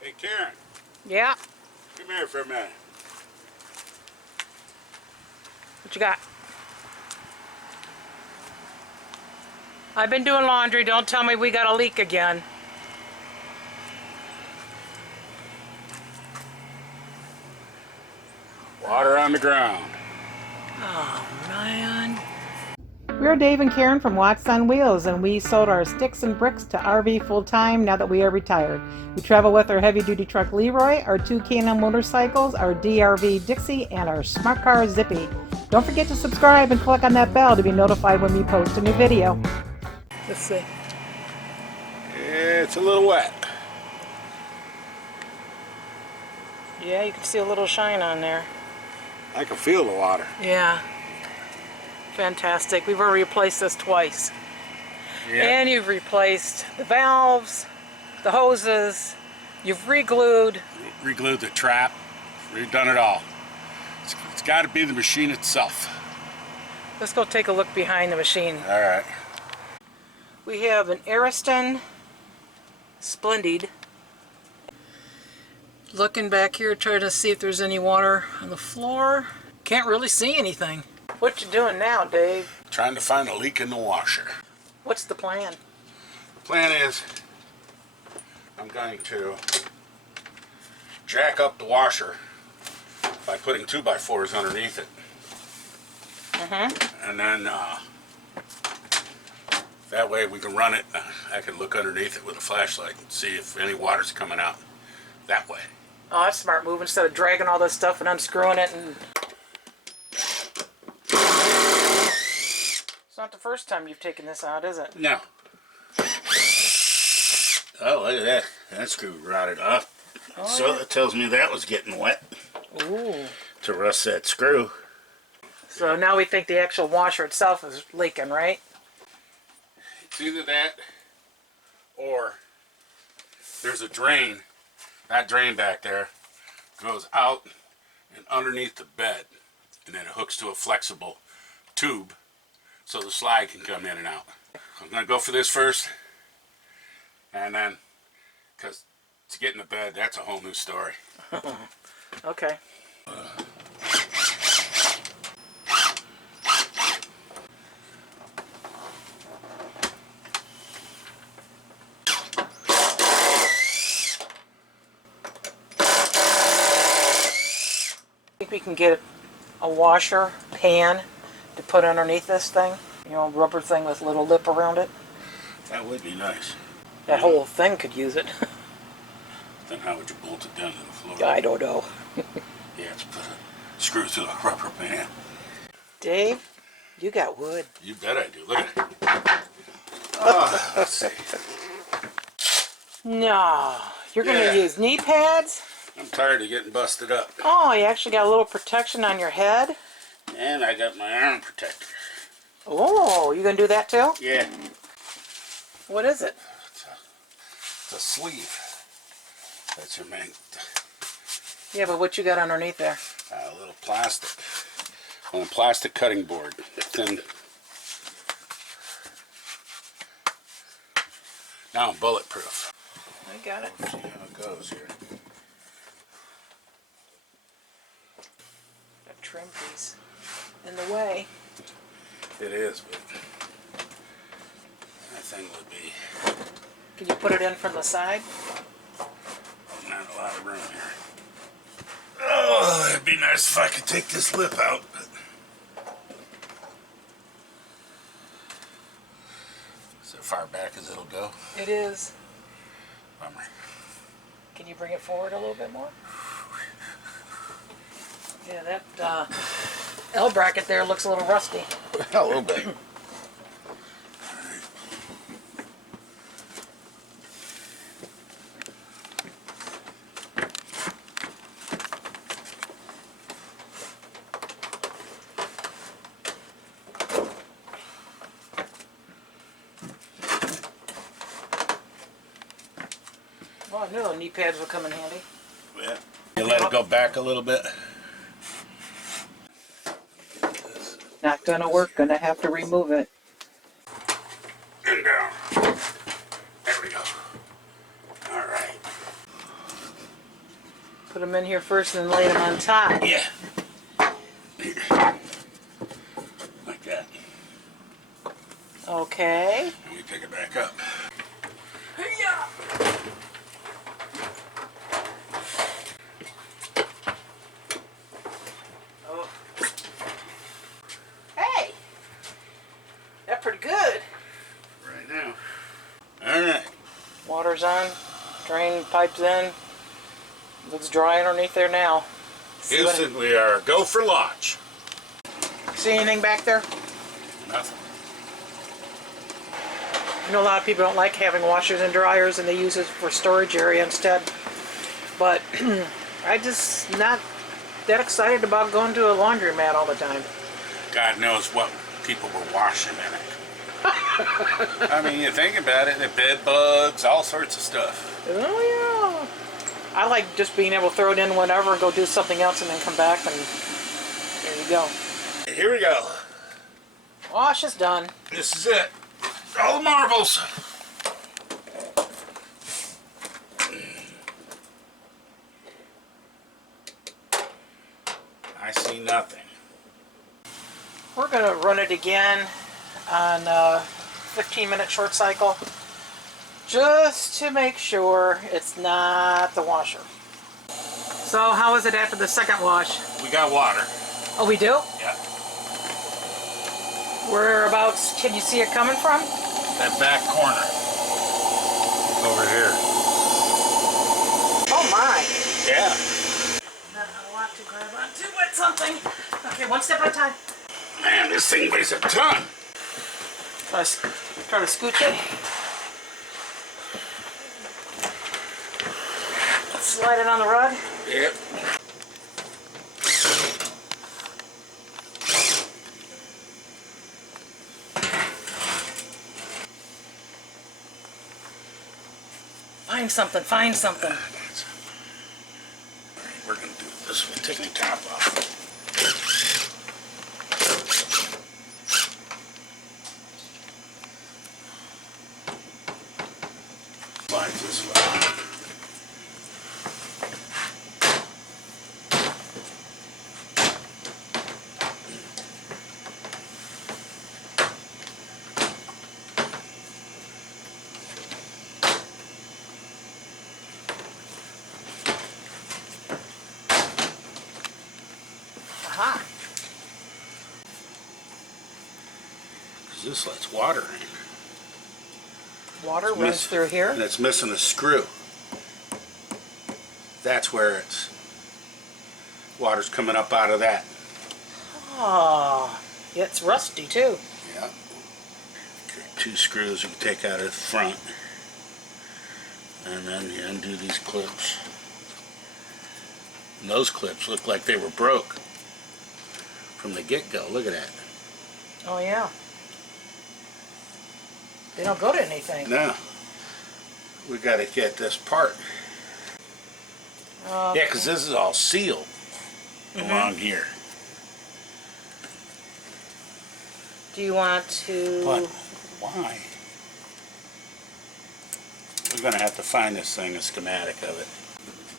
Hey, Karen. Yeah? Come here for a minute. What you got? I've been doing laundry. Don't tell me we got a leak again. Water on the ground. Oh, man. We're Dave and Karen from Watts on Wheels, and we sold our sticks and bricks to RV full-time now that we are retired. We travel with our heavy-duty truck Leroy, our 2 K&M motorcycles, our DRV Dixie, and our smart car Zippy. Don't forget to subscribe and click on that bell to be notified when we post a new video. Let's see. It's a little wet. Yeah, you can see a little shine on there. I can feel the water. Yeah. Fantastic. We've already replaced this twice. Yeah. And you've replaced the valves, the hoses, you've re-glued. Re-glued the trap. Redone it all. It's got to be the machine itself. Let's go take a look behind the machine. All right. We have an 𝗶𝗟𝗔𝗬𝗟𝗀𝗀𝗀𝗀𝗀𝗀𝗀𝗀𝗀𝗀𝗀𝗀😂. Looking back here, trying to see if there's any water on the floor. Can't really see anything. What you doing now, Dave? Trying to find a leak in the washer. What's the plan? The plan is I'm going to jack up the washer by putting 2x4s underneath it. And then that way we can run it. I can look underneath it with a flashlight and see if any water's coming out that way. Oh, that's a smart move. Instead of dragging all this stuff and unscrewing it. And it's not the first time you've taken this out, is it? No. Oh, look at that. That screw rotted off. Oh, So yeah. that tells me that was getting wet Ooh. to rust that screw. So now we think the actual washer itself is leaking, right? It's either that or there's a drain. That drain back there goes out and underneath the bed, and then it hooks to a flexible tube so the slide can come in and out. I'm going to go for this first, and then, because to get in the bed, that's a whole new story. Okay. I think we can get a washer pan to put underneath this thing. You know, rubber thing with a little lip around it. That would be nice. That whole thing could use it. Then how would you bolt it down to the floor? I don't know. Yeah, let's put a screw through the rubber band. Dave, you got wood. You bet I do. Look at it. Oh, let's see. No, you're going Yeah. to use knee pads? I'm tired of getting busted up. Oh, you actually got a little protection on your head? And I got my arm protector. Oh, you going to do that too? Yeah. What is it? It's a sleeve. That's your main. Yeah, but what you got underneath there? A little plastic. On a plastic cutting board. Thin. Now I'm bulletproof. I got it. Let's see how it goes here. That trim piece in the way. It is, but that thing would be Can you put it in from the side? not a lot of room here. Oh, it'd be nice if I could take this lip out. But is it far back as it'll go? It is. Bummer. Can you bring it forward a little bit more? Yeah, that L bracket there looks a little rusty. A little bit. Well, I knew those knee pads would come in handy. Yeah. You let it go back a little bit. Not gonna work, gonna have to remove it. And down. There we go. All right. Put them in here first and then lay them on top. Yeah. Here. Like that. Okay. Let me pick it back up. Hey-ya! Oh. Hey! That's pretty good. Right now. Alright. Water's on. Drain pipe's in. Looks dry underneath there now. Houston, we are go for launch. See anything back there? Nothing. I know a lot of people don't like having washers and dryers and they use it for storage area instead. But I just not that excited about going to a laundromat all the time. God knows what people were washing in it. I mean, you think about it, the bed bugs, all sorts of stuff. Oh yeah. I like just being able to throw it in whenever, go do something else, and then come back, and there you go. Here we go. Wash is done. This is it. All the marbles. I see nothing. We're going to run it again on a 15-minute short cycle, just to make sure it's not the washer. So how is it after the second wash? We got water. Oh, we do? Yeah. Whereabouts can you see it coming from? That back corner. Over here. Oh my. Yeah. Not a lot to grab onto, but something. Okay, one step at a time. Man, this thing weighs a ton. Try to scooch it. Slide it on the rug. Yep. Find something, find something. We're going to do this with taking the top off. Slides this way. Aha. This lets water in. Water runs through here. And it's missing a screw. That's where it's water's coming up out of that. Oh, yeah, it's rusty too. Yeah. Two screws you can take out of the front. And then you undo these clips. And those clips look like they were broke from the get-go. Look at that. Oh yeah. They don't go to anything. No. We got to get this part. Okay. Yeah, because this is all sealed along here. Do you want to... But why? We're going to have to find this thing, a schematic of it.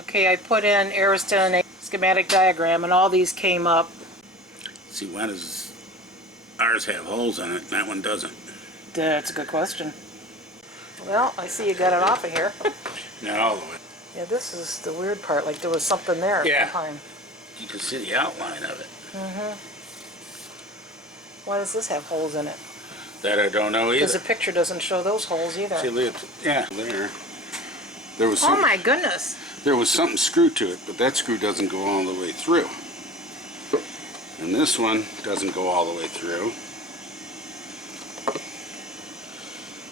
Okay, I put in 𝗟𝗟𝗬𝗟𝗏 a schematic diagram, and all these came up. See, why does ours have holes in it and that one doesn't? That's a good question. Well, I see you got it off of here. Not all the way. Yeah, this is the weird part, like there was something there Yeah. behind. You can see the outline of it. Why does this have holes in it? That I don't know Because either. the picture doesn't show those holes either. See, look at yeah, there was Oh some, my goodness! there was something screwed to it, but that screw doesn't go all the way through. And this one doesn't go all the way through.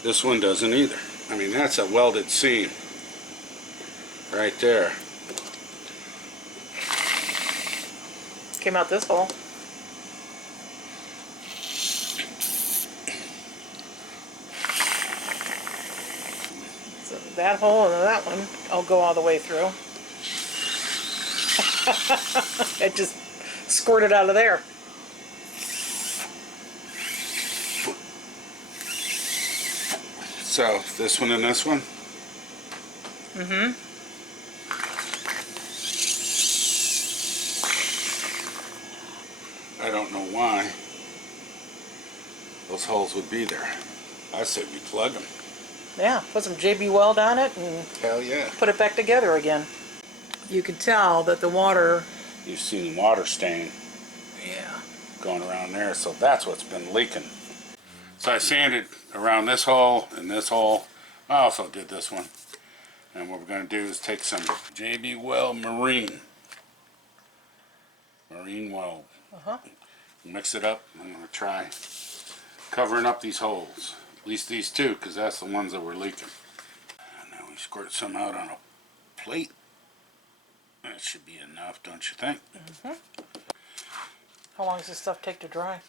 This one doesn't either. I mean, that's a welded seam right there. Came out this hole. So that hole and that one, I'll go all the way through. It just squirted out of there. So, this one and this one? I don't know why those holes would be there. I said we plug them. Yeah, put some JB Weld on it and Hell yeah. put it back together again. You can tell that the water... You've seen water stain going around there, so that's what's been leaking. So I sanded around this hole and this hole. I also did this one. And what we're going to do is take some JB Weld Marine Weld. Mix it up. I'm going to try covering up these holes. At least these two, because that's the ones that were leaking. And then we squirt some out on a plate. That should be enough, don't you think? How long does this stuff take to dry?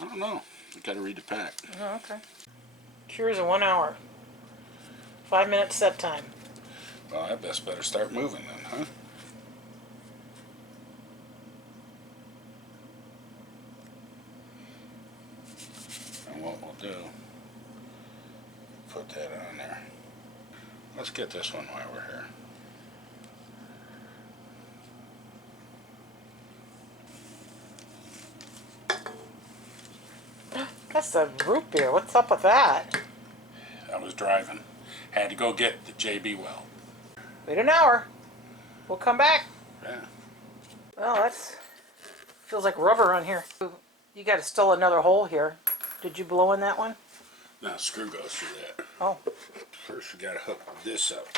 I don't know. You got to read the pack. Oh, okay. Cures in 1 hour. 5-minute set time. Well, I best better start moving then, huh? And what we'll do, put that on there. Let's get this one while we're here. That's a root beer. What's up with that? I was driving. Had to go get the JB Weld. Wait an hour. We'll come back. Yeah. Well, that's... feels like rubber on here. You got still another hole here. Did you blow in that one? Now screw goes through that. Oh. First we got to hook this up.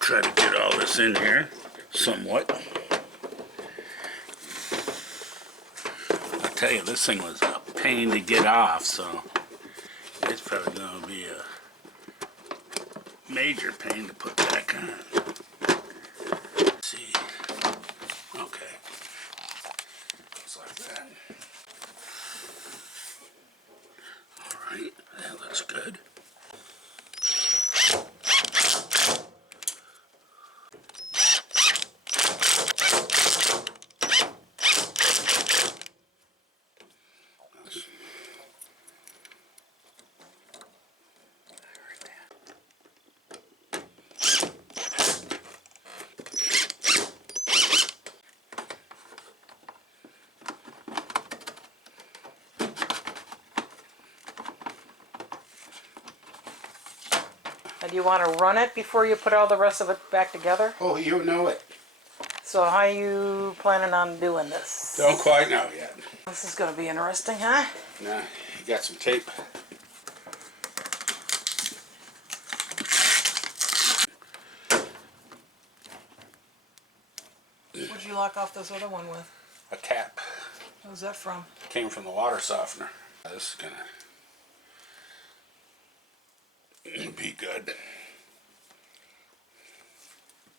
Try to get all this in here somewhat. I tell you, this thing was a pain to get off, so it's probably going to be a major pain to put back on. Let's see. Okay. Just like that. Alright, that looks good. And do you want to run it before you put all the rest of it back together? Oh, you know it. So how are you planning on doing this? Don't quite know yet. This is going to be interesting, huh? Nah, you got some tape. What'd you lock off this other one with? A cap. Where's that from? Came from the water softener. This is gonna be good.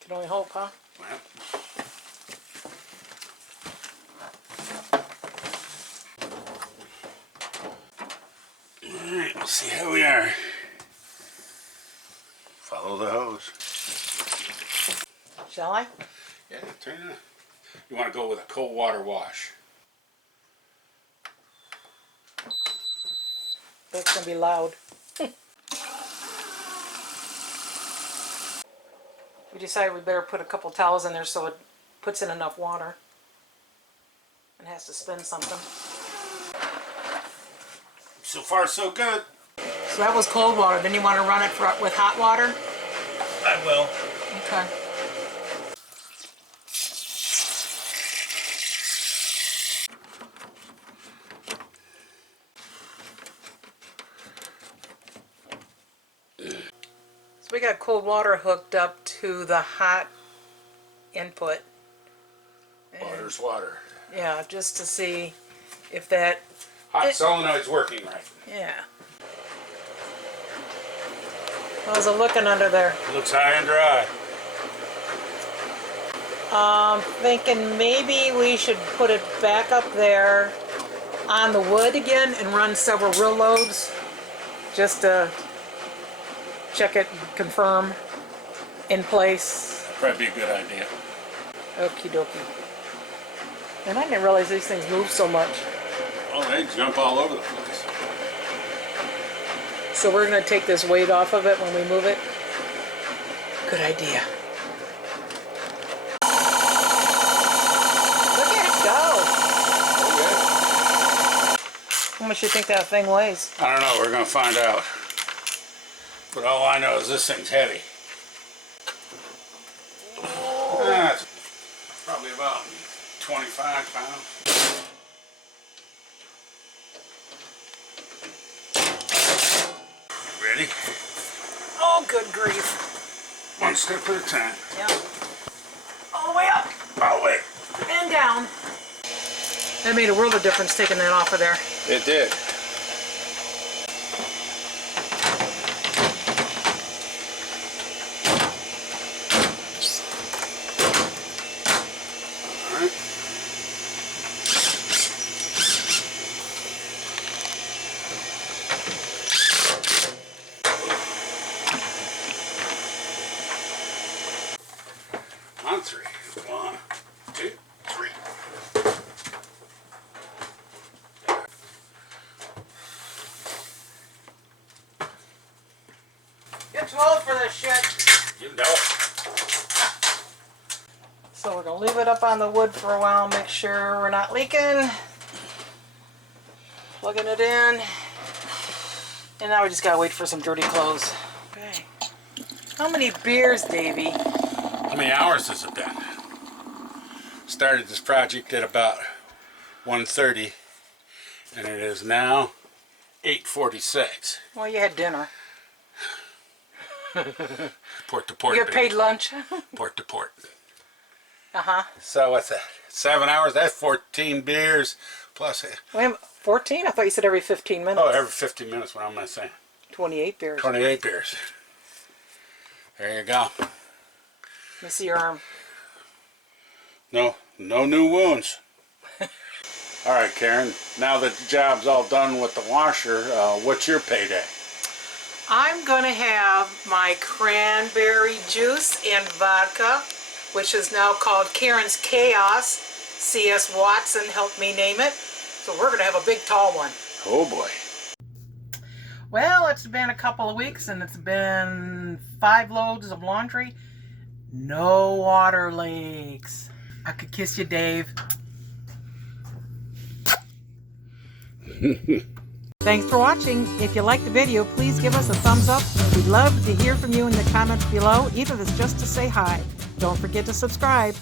Can only hope, huh? Well. Alright, we'll see how we are. Follow the hose. Shall I? Yeah, turn it on. You want to go with a cold water wash. That's going to be loud. We decided we better put a couple towels in there so it puts in enough water. And has to spin something. So far, so good. So that was cold water. Then you want to run it with hot water? I will. Okay. So we got cold water hooked up to the hot input. Water's water. Yeah, just to see if that... Hot solenoid's working right. Yeah. How's it looking under there? Looks high and dry. Thinking maybe we should put it back up there on the wood again and run several real loads just to check it and confirm in place. Probably be a good idea. Okie dokie. And I didn't realize these things move so much. Oh, they jump all over the place. So we're going to take this weight off of it when we move it. Good idea. Look at it go. How much do you think that thing weighs? I don't know, we're gonna find out. But all I know is this thing's heavy. It's probably about 25 pounds. Ready? Oh, good grief. One step at a time. Yep. All the way up. All the way. And down. That made a world of difference taking that off of there. It did. All right. On three. 1, 2, 3. You're too old for this shit. You know. So we're going to leave it up on the wood for a while, make sure we're not leaking. Plugging it in. And now we just got to wait for some dirty clothes. Okay. How many beers, Davey? How many hours has it been? Started this project at about 1:30, and it is now 8:46. Well, you had dinner. Port to port. You got paid lunch? Port to port. Uh-huh. So what's that? 7 hours? That's 14 beers plus. Wait, 14? I thought you said every 15 minutes. Oh, every 15 minutes. What am I saying? 28 beers. 28 beers. There you go. Let me see your arm. No new wounds. All right, Karen. Now that the job's all done with the washer, what's your payday? I'm going to have my cranberry juice and vodka, which is now called Karen's Chaos. C.S. Watson helped me name it. So we're going to have a big tall one. Oh boy. Well, it's been a couple of weeks and it's been 5 loads of laundry. No water leaks. I could kiss you, Dave. Thanks for watching. If you liked the video, please give us a thumbs up. We'd love to hear from you in the comments below, even if it's just to say hi. Don't forget to subscribe.